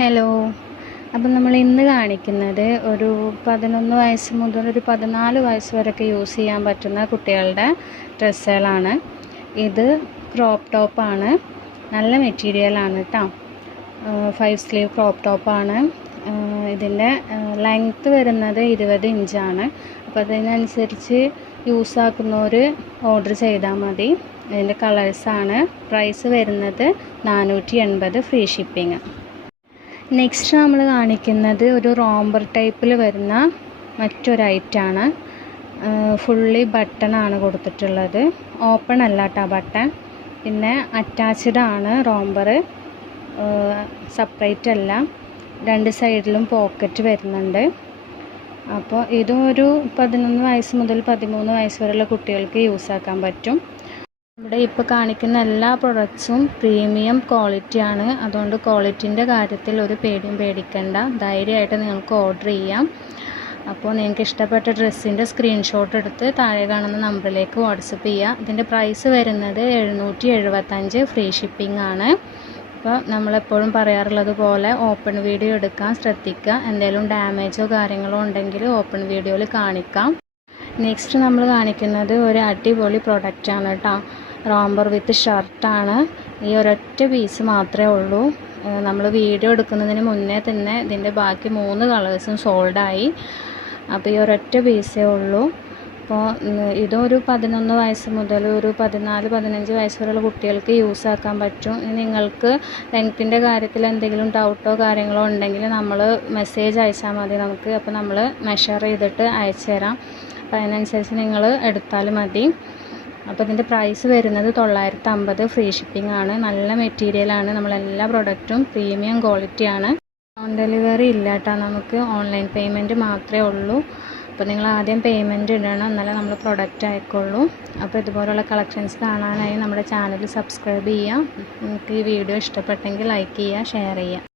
Hello. അപ്പം നമ്മൾ ഇന്ന് കാണിക്കുന്നത് ഒരു 11 വയസ്സ് മുതൽ ഒരു 14 വയസ്സ് വരെയൊക്കെ യൂസ് ചെയ്യാൻ പറ്റുന്ന കുട്ടികളുടെ ഡ്രസ്സുകളാണ്. ഇത് ക്രോപ്പ് ടോപ്പാണ്, നല്ല മെറ്റീരിയലാണ് കേട്ടോ. 5 സ്ലീവ് ക്രോപ്പ് ടോപ്പാണ്. ഇതിൻ്റെ ലെങ്ത്ത് വരുന്നത് 20 ഇഞ്ചാണ്. അപ്പോൾ അതിനനുസരിച്ച് യൂസ് ആക്കുന്നവർ ഓർഡർ ചെയ്താൽ മതി. ഇതിൻ്റെ കളേഴ്സാണ്. പ്രൈസ് വരുന്നത് 480, ഫ്രീ ഷിപ്പിംഗ്. നെക്സ്റ്റ് നമ്മൾ കാണിക്കുന്നത് ഒരു റോംബർ ടൈപ്പിൽ വരുന്ന മറ്റൊരു ഐറ്റാണ്. ഫുള്ളി ബട്ടണാണ് കൊടുത്തിട്ടുള്ളത്, ഓപ്പൺ അല്ല കേട്ടോ ബട്ടൺ. പിന്നെ അറ്റാച്ച്ഡ് ആണ് റോംബർ, സെപ്പറേറ്റ് അല്ല. രണ്ട് സൈഡിലും പോക്കറ്റ് വരുന്നുണ്ട്. അപ്പോൾ ഇതും ഒരു 11 വയസ്സ് മുതൽ 13 വയസ്സ് വരെയുള്ള കുട്ടികൾക്ക് യൂസ് ആക്കാൻ പറ്റും. ഇവിടെ ഇപ്പോൾ കാണിക്കുന്ന എല്ലാ പ്രൊഡക്ട്സും പ്രീമിയം ക്വാളിറ്റിയാണ്. അതുകൊണ്ട് ക്വാളിറ്റീൻ്റെ കാര്യത്തിൽ ഒരു പേടിയും പേടിക്കണ്ട, ധൈര്യമായിട്ട് നിങ്ങൾക്ക് ഓർഡർ ചെയ്യാം. അപ്പോൾ നിങ്ങൾക്ക് ഇഷ്ടപ്പെട്ട ഡ്രസ്സിൻ്റെ സ്ക്രീൻഷോട്ട് എടുത്ത് താഴെ കാണുന്ന നമ്പറിലേക്ക് വാട്സപ്പ് ചെയ്യുക. ഇതിൻ്റെ പ്രൈസ് വരുന്നത് 775, ഫ്രീ ഷിപ്പിംഗ് ആണ്. അപ്പോൾ നമ്മളെപ്പോഴും പറയാറുള്ളത് പോലെ ഓപ്പൺ വീഡിയോ എടുക്കാൻ ശ്രദ്ധിക്കുക. എന്തെങ്കിലും ഡാമേജോ കാര്യങ്ങളോ ഉണ്ടെങ്കിൽ ഓപ്പൺ വീഡിയോയിൽ കാണിക്കാം. നെക്സ്റ്റ് നമ്മൾ കാണിക്കുന്നത് ഒരു അടിപൊളി പ്രൊഡക്റ്റാണ് കേട്ടോ. റോംബർ വിത്ത് ഷർട്ടാണ്. ഈ ഒരൊറ്റ പീസ് മാത്രമേ ഉള്ളൂ. നമ്മൾ വീഡിയോ എടുക്കുന്നതിന് മുന്നേ തന്നെ ഇതിൻ്റെ ബാക്കി 3 കളേഴ്സും സോൾഡായി. അപ്പോൾ ഈ ഒരൊറ്റ പീസേ ഉള്ളൂ. അപ്പോൾ ഇതൊരു 11 വയസ്സ് മുതൽ ഒരു 14-15 വയസ്സ് വരെയുള്ള കുട്ടികൾക്ക് യൂസ് ആക്കാൻ പറ്റും. നിങ്ങൾക്ക് ലെങ്ത്തിൻ്റെ കാര്യത്തിൽ എന്തെങ്കിലും ഡൗട്ടോ കാര്യങ്ങളോ ഉണ്ടെങ്കിൽ നമ്മൾ മെസ്സേജ് അയച്ചാൽ മതി നമുക്ക്. അപ്പോൾ നമ്മൾ മെഷർ ചെയ്തിട്ട് അയച്ചു തരാം. അപ്പോൾ അതിനനുസരിച്ച് നിങ്ങൾ എടുത്താൽ മതി. അപ്പോൾ ഇതിൻ്റെ പ്രൈസ് വരുന്നത് 950, ഫ്രീ ഷിപ്പിംഗ് ആണ്. നല്ല മെറ്റീരിയലാണ്. നമ്മളെല്ലാ പ്രൊഡക്റ്റും പ്രീമിയം ക്വാളിറ്റിയാണ്. ഓൺ ഡെലിവറി ഇല്ല കേട്ടോ, നമുക്ക് ഓൺലൈൻ പേയ്മെൻറ്റ് മാത്രമേ ഉള്ളൂ. അപ്പോൾ നിങ്ങൾ ആദ്യം പേയ്മെൻറ്റ് ഇടണം, എന്നാലേ നമ്മൾ പ്രൊഡക്റ്റ് അയക്കുള്ളൂ. അപ്പോൾ ഇതുപോലുള്ള കളക്ഷൻസ് കാണാനായി നമ്മുടെ ചാനൽ സബ്സ്ക്രൈബ് ചെയ്യുക. നിങ്ങൾക്ക് ഈ വീഡിയോ ഇഷ്ടപ്പെട്ടെങ്കിൽ ലൈക്ക് ചെയ്യുക, ഷെയർ ചെയ്യുക.